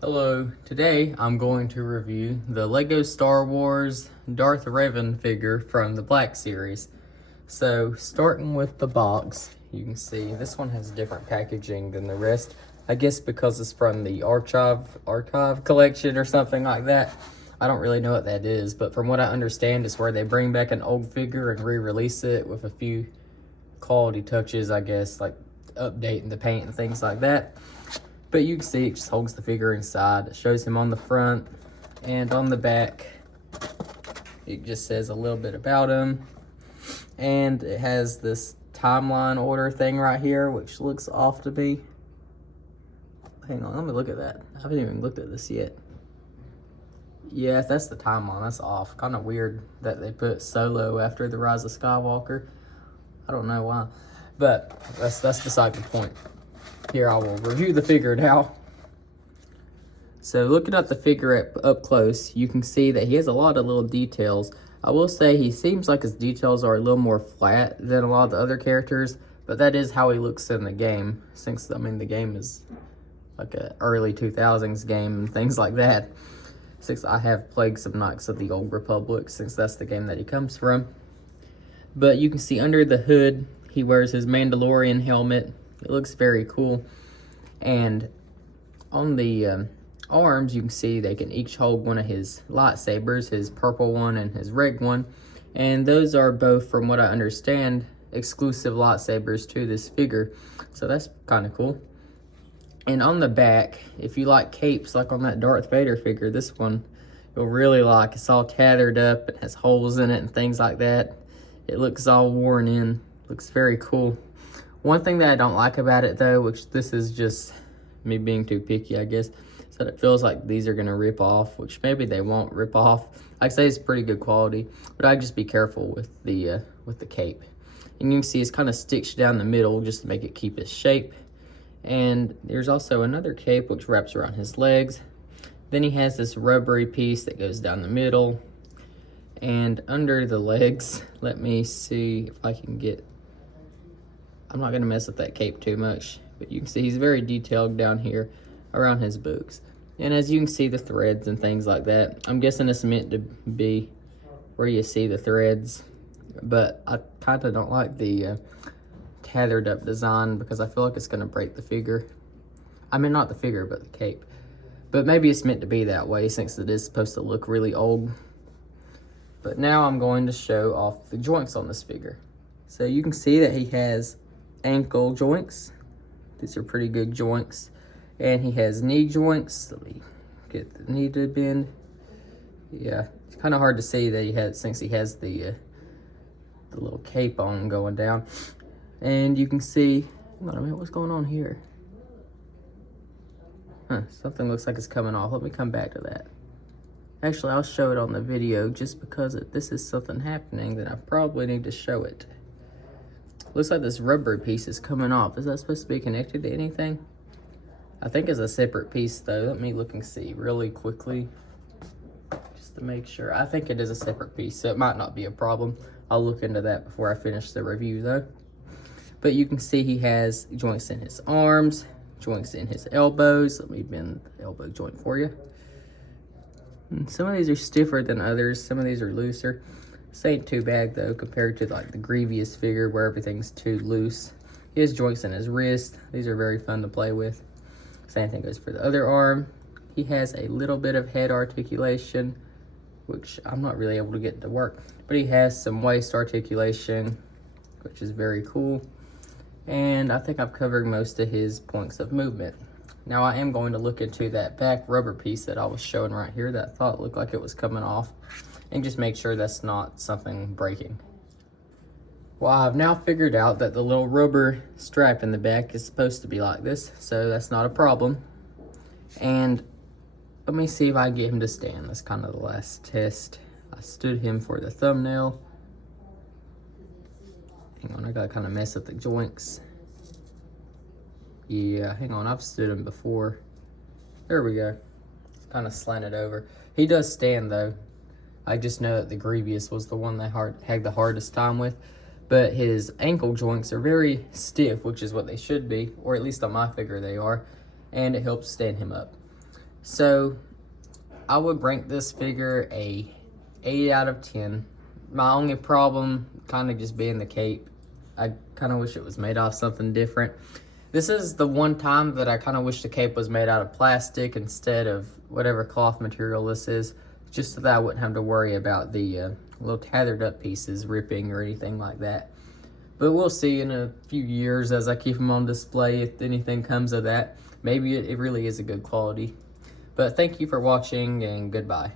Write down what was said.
Hello, today I'm going to review the LEGO Star Wars Darth Revan figure from the Black Series. So, starting with the box, you can see this one has different packaging than the rest. I guess because it's from the archive collection or something like that. I don't really know what that is, but from what I understand, it's where they bring back an old figure and re-release it with a few quality touches, I guess, like updating the paint and things like that. But you can see it just holds the figure inside. It shows him on the front, and on the back it just says a little bit about him. And it has this timeline order thing right here, which looks off to me. Hang on, let me look at that. I haven't even looked at this yet. Yeah, that's the timeline. That's off. Kind of weird that they put Solo after the Rise of Skywalker. I don't know why, but that's beside the point. Here, I will review the figure now. So looking at the figure up close, you can see that he has a lot of little details. I will say he seems like his details are a little more flat than a lot of the other characters, but that is how he looks in the game, since, I mean, the game is like a early 2000s game and things like that. Since I have played some Knights of the Old Republic, since that's the game that he comes from. But you can see under the hood, he wears his Mandalorian helmet. It looks very cool. And on the arms, you can see they can each hold one of his lightsabers, his purple one and his red one. And those are both, from what I understand, exclusive lightsabers to this figure. So that's kind of cool. And on the back, if you like capes like on that Darth Vader figure, this one you'll really like. It's all tattered up, it has holes in it and things like that. It looks all worn in. Looks very cool. One thing that I don't like about it though, which this is just me being too picky, I guess, is that it feels like these are gonna rip off, which maybe they won't rip off. Like I say, it's pretty good quality, but I just be careful with the cape. And you can see it's kind of stitched down the middle just to make it keep its shape. And there's also another cape which wraps around his legs. Then he has this rubbery piece that goes down the middle. And under the legs, let me see if I can get, I'm not going to mess with that cape too much, but you can see he's very detailed down here around his boots. And as you can see the threads and things like that, I'm guessing it's meant to be where you see the threads, but I kind of don't like the tethered up design because I feel like it's going to break the figure. I mean, not the figure, but the cape. But maybe it's meant to be that way since it is supposed to look really old. But now I'm going to show off the joints on this figure. So you can see that he has ankle joints. These are pretty good joints. And he has knee joints. Let me get the knee to bend. Yeah, it's kind of hard to see that he has, since he has the little cape on going down. And you can see, hang on a minute, what's going on here? Something looks like it's coming off. Let me come back to that. Actually, I'll show it on the video just because if this is something happening, then I probably need to show it. Looks like this rubber piece is coming off. Is that supposed to be connected to anything? I think it's a separate piece though. Let me look and see really quickly just to make sure. I think it is a separate piece, so it might not be a problem. I'll look into that before I finish the review though. But you can see he has joints in his arms, joints in his elbows. Let me bend the elbow joint for you. And some of these are stiffer than others. Some of these are looser. This ain't too bad though compared to like the Grievous figure where everything's too loose. He has joints in his wrist. These are very fun to play with. Same thing goes for the other arm. He has a little bit of head articulation, which I'm not really able to get to work. But he has some waist articulation, which is very cool. And I think I've covered most of his points of movement. Now I am going to look into that back rubber piece that I was showing right here that I thought looked like it was coming off, and just make sure that's not something breaking. Well, I've now figured out that the little rubber strap in the back is supposed to be like this, so that's not a problem. And let me see if I can get him to stand. That's kind of the last test. I stood him for the thumbnail. Hang on, I gotta kind of mess up the joints. Yeah, hang on, I've stood him before. There we go. It's kind of slanted over. He does stand though. I just know that the Grievous was the one that had the hardest time with. But his ankle joints are very stiff, which is what they should be, or at least on my figure they are, and it helps stand him up. So I would rank this figure a 8 out of 10. My only problem kind of just being the cape. I kind of wish it was made off something different. This is the one time that I kind of wish the cape was made out of plastic instead of whatever cloth material this is, just so that I wouldn't have to worry about the little tethered up pieces ripping or anything like that. But we'll see in a few years as I keep them on display if anything comes of that. Maybe it really is a good quality. But thank you for watching, and goodbye.